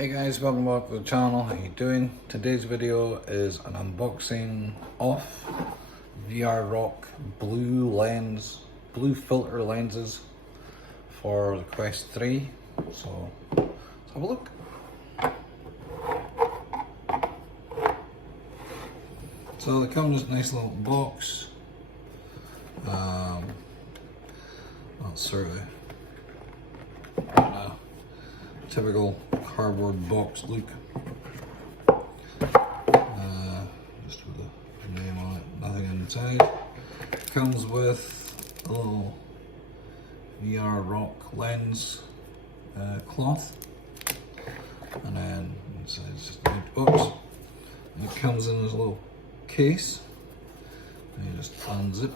Hey guys, welcome back to the channel. How you doing? Today's video is an unboxing of VRROC blue filter lenses for the Quest 3. So let's have a look. So they come in this nice little box. That's sort of typical cardboard box look. Just with a name on it, nothing inside. Comes with a little VRROC lens cloth, and then inside it's just a empty box. And it comes in this little case, and you just unzip.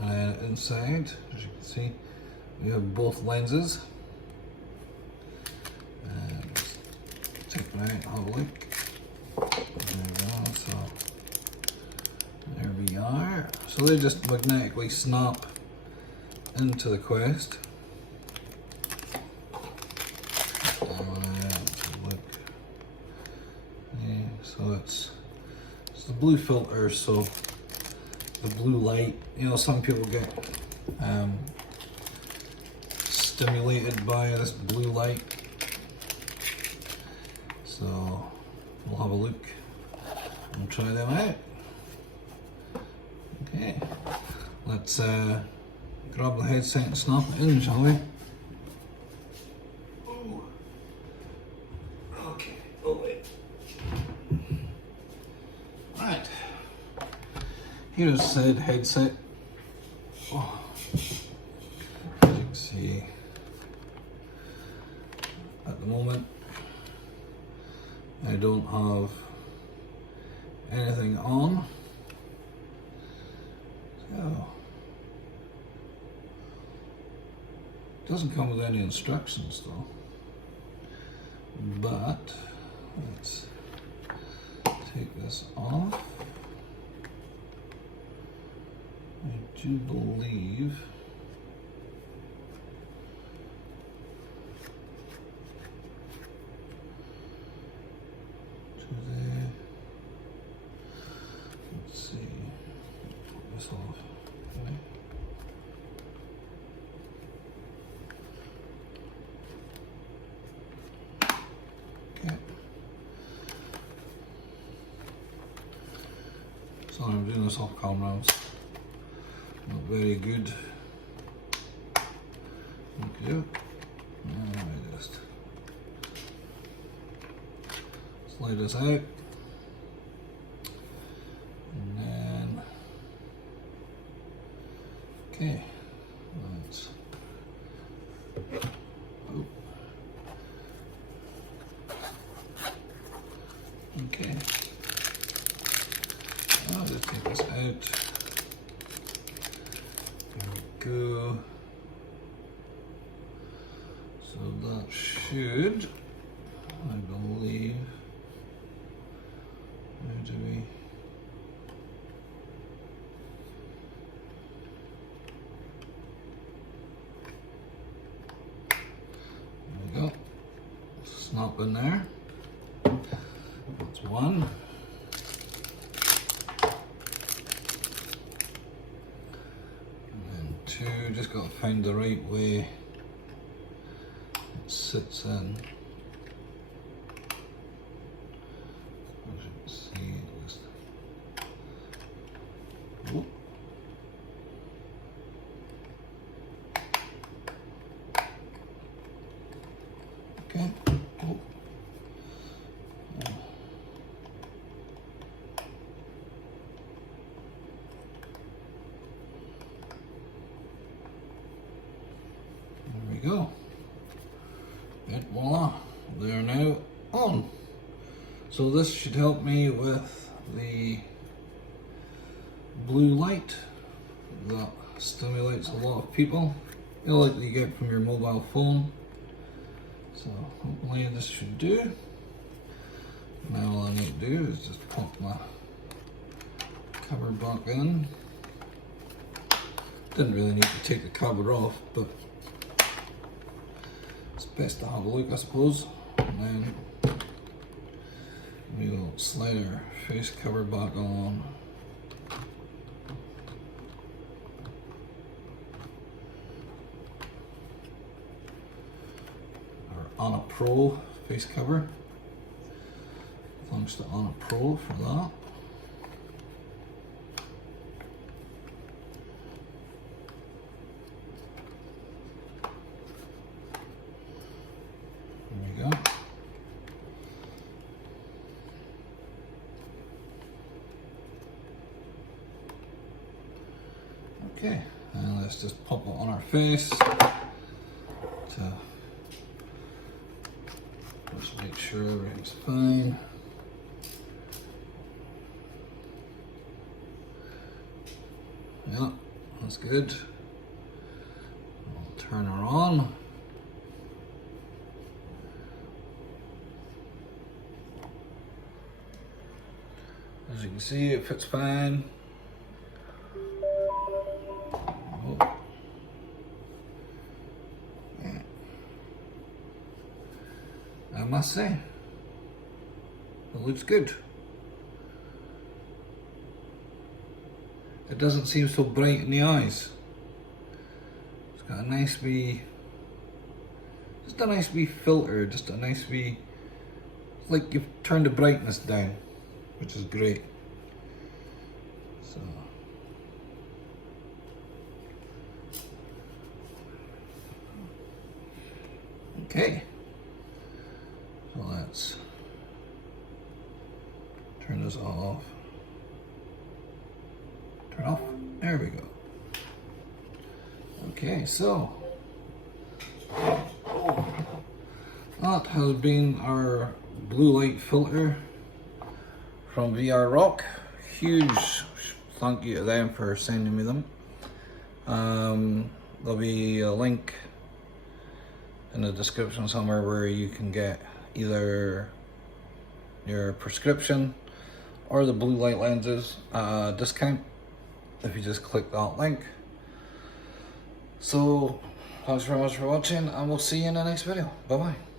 And then inside, as you can see, we have both lenses. And take them out, have a look. There we go. So there we are. So they just magnetically snap into the Quest. Look. Yeah, so it's the blue filter, so the blue light, you know, some people get stimulated by this blue light, so we'll have a look and try them out. Okay, let's grab the headset and snap it in, shall we? Okay, oh wait. Right, here's said headset. Oh. As you can see, at the moment I don't have anything on, so it doesn't come with any instructions though, but let's take this off. I do believe let's see, put this off. Okay. Sorry, I'm doing this off camera. Not very good. Okay. Now I just slide this out, and then okay, let's okay. I'll just take this out. There we go. So that should, I believe, where do we? There we go. Snap in there. That's one. And just got to find the right way it sits in. As you can see, just whoop. Okay. Oh. Go. And voila, they are now on. So this should help me with the blue light that stimulates a lot of people, you know, like you get from your mobile phone. So hopefully this should do. Now all I need to do is just pop my cover back in. Didn't really need to take the cover off, but it's best to have a look, I suppose. And then we'll slide our face cover back on. Our Anna Pro face cover. Thanks to Anna Pro for that. There we go. Okay, and let's just pop it on our face to just make sure everything's fine. Yeah, that's good. I'll turn her on. As you can see, it fits fine. Oh. Yeah. I must say, it looks good. It doesn't seem so bright in the eyes. It's got a nice wee, just a nice wee filter, just a nice wee, it's like you've turned the brightness down, which is great. So, okay, so let's turn this all off. Turn off. There we go. Okay, so that has been our blue light filter from VR Rock. Huge thank you to them for sending me them. There'll be a link in the description somewhere where you can get either your prescription or the blue light lenses discount if you just click that link. So thanks very much for watching, and we'll see you in the next video. Bye bye.